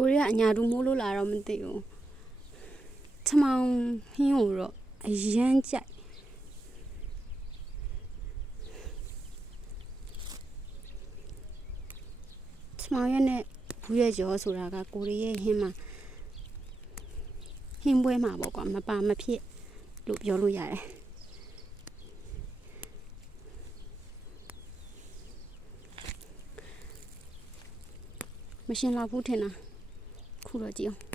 ကိုရီးယားအညာတူမိုးလို့လာတော့မသိဘူးချမောင်ဟင်းကိုတော့အရန်ကြိုက်ချမောင်ရဲ့နဲ့ဘူးရဲ့ကျော်ဆိုတာကကိုရီးယားဟင်းမှာဟင်းပွဲမှာပေါ့ကွာမပါမဖြစ်လို့ပြောလို့ရတယ်မရှင်လောက်ဘူးထင်တာခုတော့ကြည့်အောင်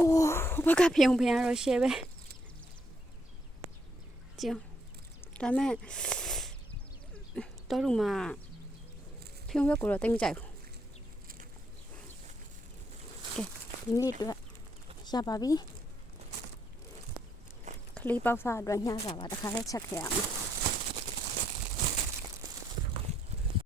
โอ้ဘာကပြုံဖျားတော့ရှယ်ပဲကြည့်ဒါမဲ့တော်လူမှာဖြုံရက်ကိုတော့တိတ်မကြိုက်ဘူးကဲဒီနေ့တော့ရပါပြီခလီပေါက်စားအတွက်ညှားစားပါတခါလဲချက်ခဲ့ရမှာ